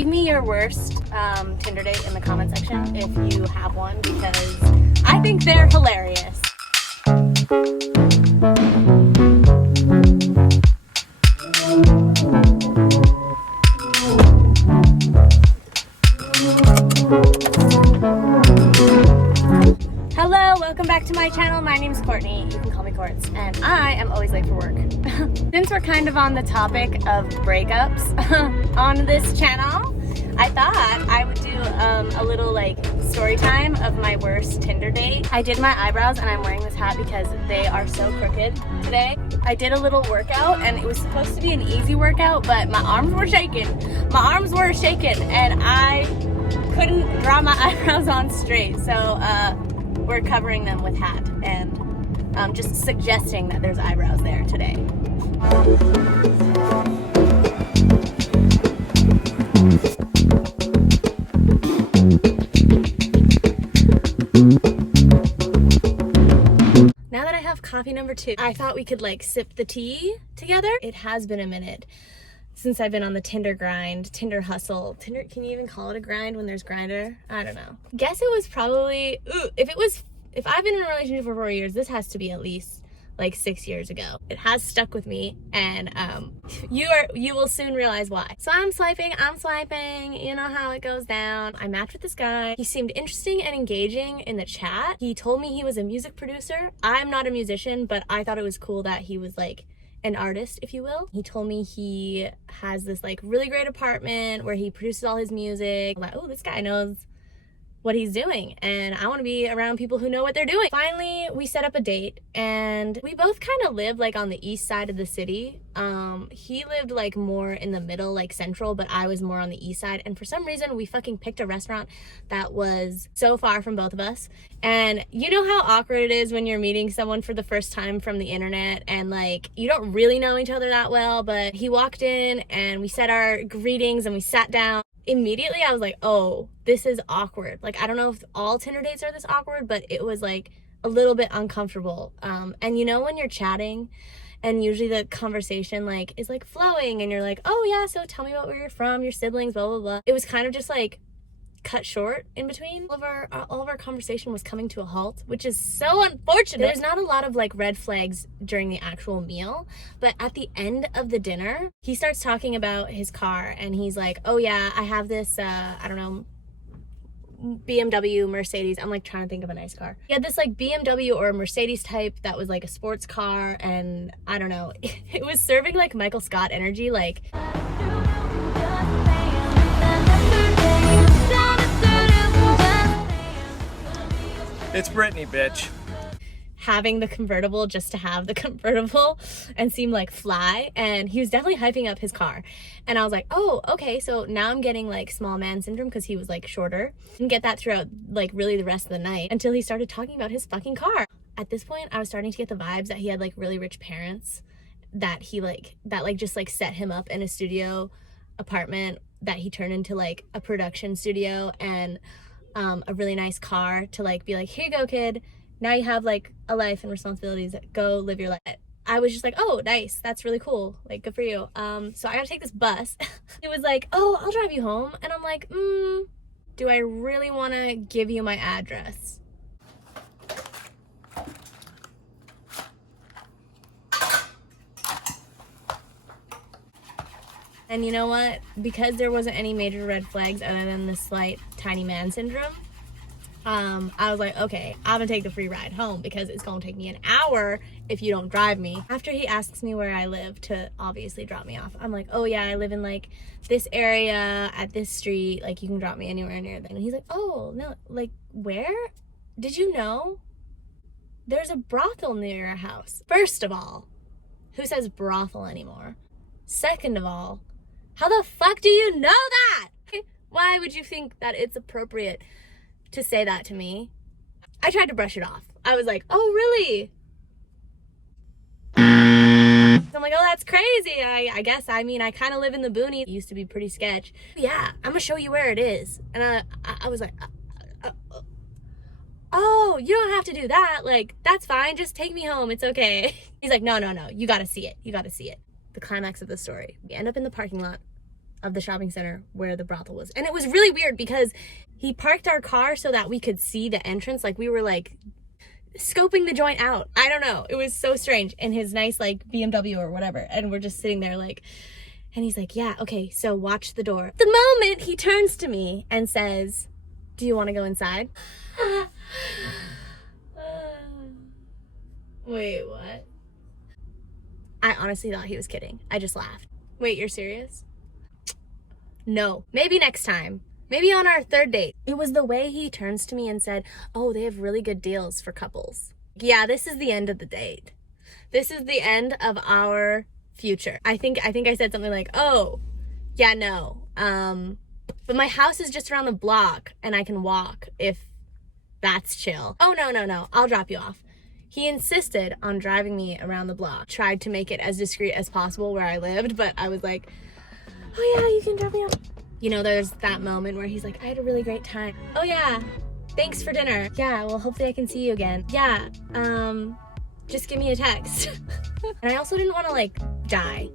Leave me your worst Tinder date in the comment section if you have one, because I think they're hilarious. Hello, welcome back to my channel. My name is Courtney. You can call me Courts, and I am always late for work. Since we're kind of on the topic of breakups on this channel, I thought I would do a little like story time of my worst Tinder date. I did my eyebrows and I'm wearing this hat because they are so crooked today. I did a little workout and it was supposed to be an easy workout, but my arms were shaking. My arms were shaking and I couldn't draw my eyebrows on straight. So we're covering them with hat and just suggesting that there's eyebrows there today. Now that I have coffee number 2, I thought we could like sip the tea together. It has been a minute since I've been on the Tinder grind, Tinder hustle. Tinder, can you even call it a grind when there's grinder? I don't know. Guess it was probably, if I've been in a relationship for 4 years, this has to be at least like 6 years ago. It has stuck with me, and you will soon realize why. So I'm swiping, you know how it goes down. I matched with this guy. He seemed interesting and engaging in the chat. He told me he was a music producer. I'm not a musician, but I thought it was cool that he was like an artist, if you will. He told me he has this like really great apartment where he produces all his music. I'm like, oh, this guy knows what he's doing, and I want to be around people who know what they're doing. Finally, we set up a date, and we both kind of lived like on the east side of the city. He lived like more in the middle, like central, but I was more on the east side, and for some reason we fucking picked a restaurant that was so far from both of us. And you know how awkward it is when you're meeting someone for the first time from the internet and like you don't really know each other that well. But he walked in and we said our greetings and we sat down. Immediately I was like, oh, this is awkward. Like, I don't know if all Tinder dates are this awkward, but it was like a little bit uncomfortable. And you know when you're chatting and usually the conversation like is like flowing and you're like, oh yeah, so tell me about where you're from, your siblings, blah blah blah. It was kind of just like cut short in between. All of our conversation was coming to a halt, which is so unfortunate. There's not a lot of like red flags during the actual meal, but at the end of the dinner, he starts talking about his car and he's like, oh yeah, I have this, I don't know, BMW, Mercedes. I'm like trying to think of a nice car. He had this like BMW or Mercedes type that was like a sports car, and I don't know, it was serving like Michael Scott energy, like it's Brittany, bitch. Having the convertible just to have the convertible and seem like fly. And he was definitely hyping up his car. And I was like, oh, okay. So now I'm getting like small man syndrome because he was like shorter. Didn't get that throughout like really the rest of the night until he started talking about his fucking car. At this point, I was starting to get the vibes that he had like really rich parents, that he like, that like just like set him up in a studio apartment that he turned into like a production studio, and a really nice car to like be like, here you go, kid. Now you have like a life and responsibilities. Go live your life. I was just like, oh, nice. That's really cool. Like, good for you. So I gotta take this bus. It was like, oh, I'll drive you home. And I'm like, do I really want to give you my address? And you know what? Because there wasn't any major red flags other than the slight tiny man syndrome, I was like, okay, I'm gonna take the free ride home because it's gonna take me an hour if you don't drive me. After he asks me where I live to obviously drop me off, I'm like, oh yeah, I live in like this area at this street, like you can drop me anywhere near there. And he's like, oh no, like where? Did you know there's a brothel near your house? First of all, who says brothel anymore? Second of all, how the fuck do you know that? Why would you think that it's appropriate to say that to me? I tried to brush it off. I was like, oh, really? I'm like, oh, that's crazy. I guess, I mean, I kind of live in the boonies. It used to be pretty sketch. Yeah, I'm gonna show you where it is. And I was like, oh, you don't have to do that. Like, that's fine. Just take me home. It's okay. He's like, no. You gotta see it. You gotta see it. The climax of the story. We end up in the parking lot of the shopping center where the brothel was. And it was really weird because he parked our car so that we could see the entrance. Like we were like scoping the joint out. I don't know. It was so strange. In his nice like BMW or whatever. And we're just sitting there like, and he's like, yeah, okay, so watch the door. The moment he turns to me and says, do you want to go inside? Wait, what? I honestly thought he was kidding. I just laughed. Wait, you're serious? No. Maybe next time. Maybe on our third date. It was the way he turns to me and said, oh, they have really good deals for couples. Yeah, this is the end of the date. This is the end of our future. I think I said something like, oh, yeah, no. But my house is just around the block and I can walk if that's chill. Oh, no. I'll drop you off. He insisted on driving me around the block. Tried to make it as discreet as possible where I lived, but I was like, oh yeah, you can drop me off. You know, there's that moment where he's like, I had a really great time. Oh yeah, thanks for dinner. Yeah, well, hopefully I can see you again. Yeah, just give me a text. And I also didn't want to like die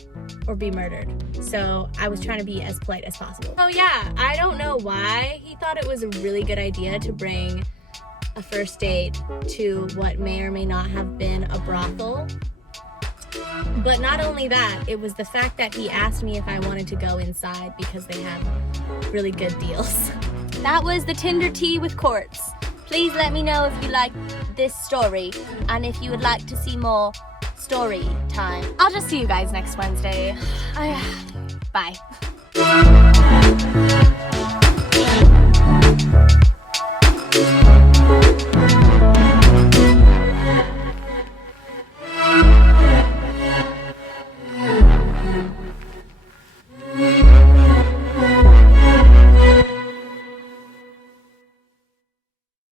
or be murdered. So I was trying to be as polite as possible. Oh yeah, I don't know why he thought it was a really good idea to bring a first date to what may or may not have been a brothel. But not only that, it was the fact that he asked me if I wanted to go inside because they have really good deals. That was the Tinder tea with Courts. Please let me know if you liked this story and if you would like to see more story time. I'll just see you guys next Wednesday. Bye.